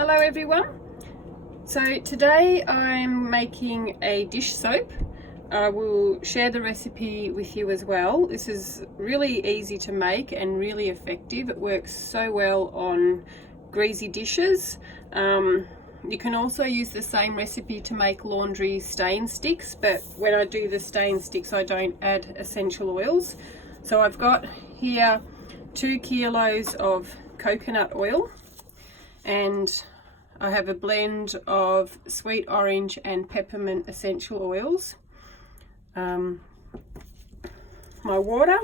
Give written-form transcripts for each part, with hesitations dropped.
Hello everyone. So today I'm making a dish soap. I will share the recipe with you as well. This is really easy to make and really effective. It works so well on greasy dishes. You can also use the same recipe to make laundry stain sticks, but when I do the stain sticks I don't add essential oils. So I've got here 2 kilos of coconut oil, and I have a blend of sweet orange and peppermint essential oils, my water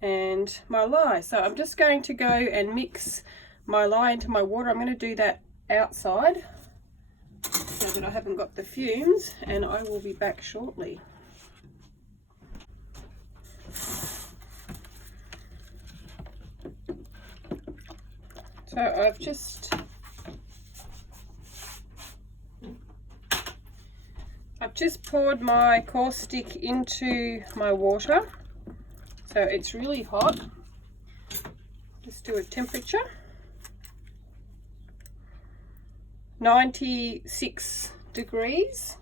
and my lye. So I'm just going to go and mix my lye into my water. I'm going to do that outside so that I haven't got the fumes, and I will be back shortly. So I've just poured my caustic into my water, so it's really hot. Just do a temperature 96 degrees,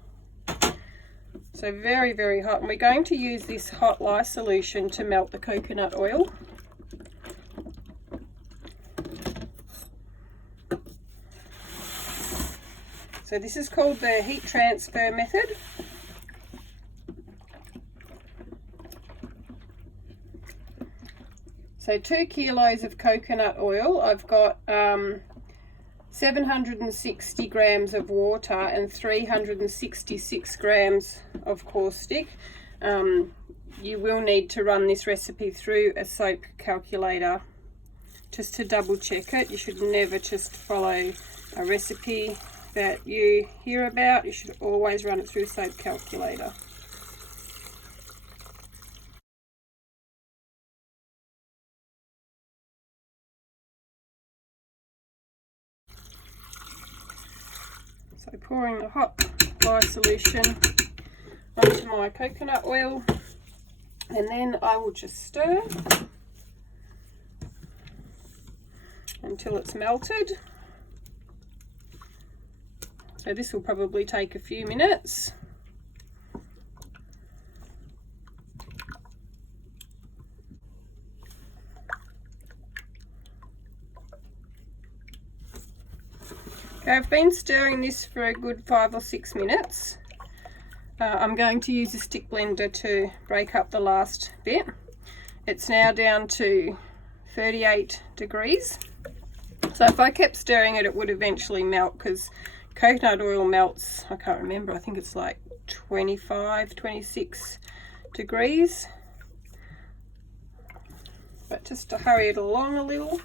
so very, very hot. And we're going to use this hot lye solution to melt the coconut oil. So this is called the heat transfer method. So 2 kilos of coconut oil. I've got 760 grams of water and 366 grams of caustic. You will need to run this recipe through a soap calculator just to double check it. You should never just follow a recipe that you hear about. You should always run it through a soap calculator. So pouring the hot lye solution onto my coconut oil, and then I will just stir until it's melted. So this will probably take a few minutes. Okay, I've been stirring this for a good 5 or 6 minutes. I'm going to use a stick blender to break up the last bit. It's now down to 38 degrees. So if I kept stirring it, it would eventually melt, because coconut oil melts, I can't remember, I think it's like 25, 26 degrees. But just to hurry it along a little.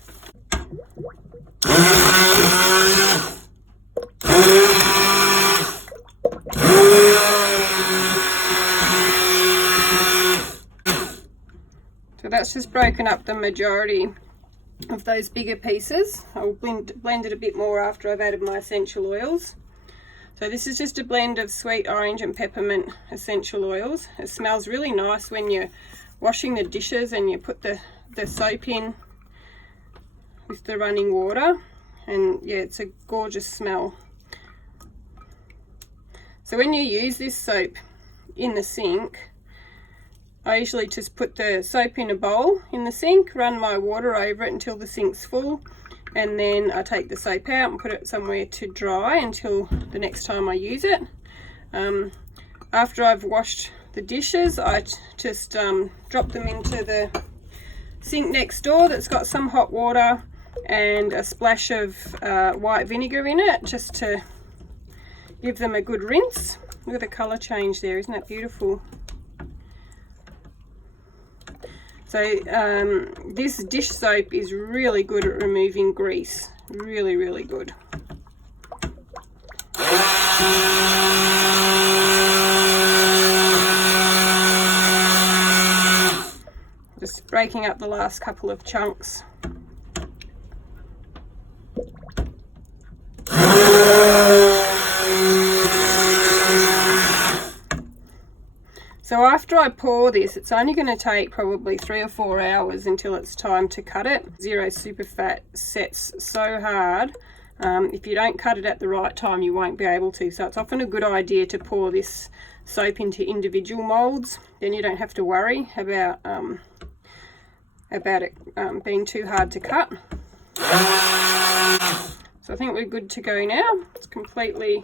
So that's just broken up the majority of those bigger pieces. I'll blend it a bit more after I've added my essential oils. So this is just a blend of sweet orange and peppermint essential oils. It smells really nice when you're washing the dishes and you put the soap in with the running water, and yeah, it's a gorgeous smell. So when you use this soap in the sink, I usually just put the soap in a bowl in the sink, run my water over it until the sink's full, and then I take the soap out and put it somewhere to dry until the next time I use it. After I've washed the dishes, I just drop them into the sink next door that's got some hot water and a splash of white vinegar in it, just to give them a good rinse. Look at the colour change there, isn't that beautiful? So this dish soap is really good at removing grease. Really, really good. Just breaking up the last couple of chunks. So after I pour this, it's only going to take probably 3 or 4 hours until it's time to cut it. Zero super fat sets so hard If you don't cut it at the right time, you won't be able to. So it's often a good idea to pour this soap into individual molds. Then you don't have to worry about it being too hard to cut. So I think we're good to go now. It's completely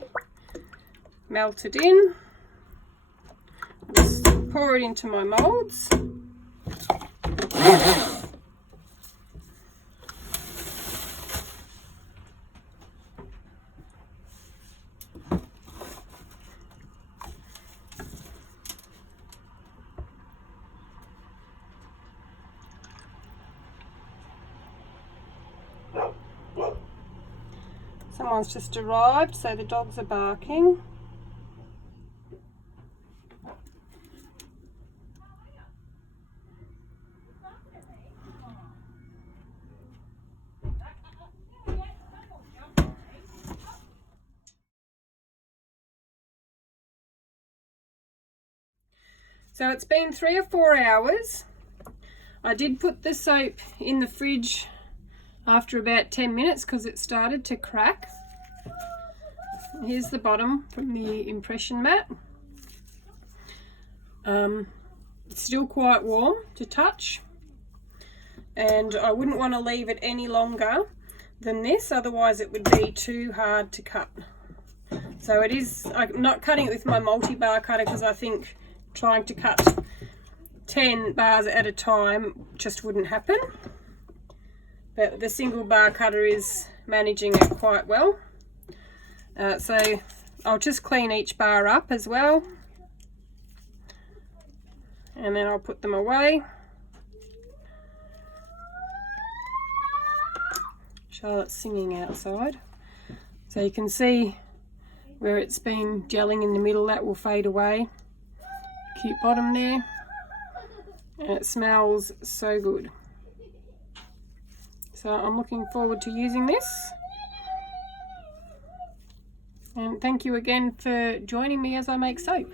melted in. Just pour it into my molds. Someone's just arrived, so the dogs are barking. So it's been 3 or 4 hours. I did put the soap in the fridge after about 10 minutes because it started to crack. Here's the bottom from the impression mat. It's still quite warm to touch, and I wouldn't want to leave it any longer than this, otherwise it would be too hard to cut. So it is, I'm not cutting it with my multi-bar cutter because I think trying to cut 10 bars at a time just wouldn't happen. But the single bar cutter is managing it quite well. So I'll just clean each bar up as well, and then I'll put them away. Charlotte's singing outside. So you can see where it's been gelling in the middle, that will fade away. Cute bottom there, and it smells so good. So I'm looking forward to using this. And thank you again for joining me as I make soap.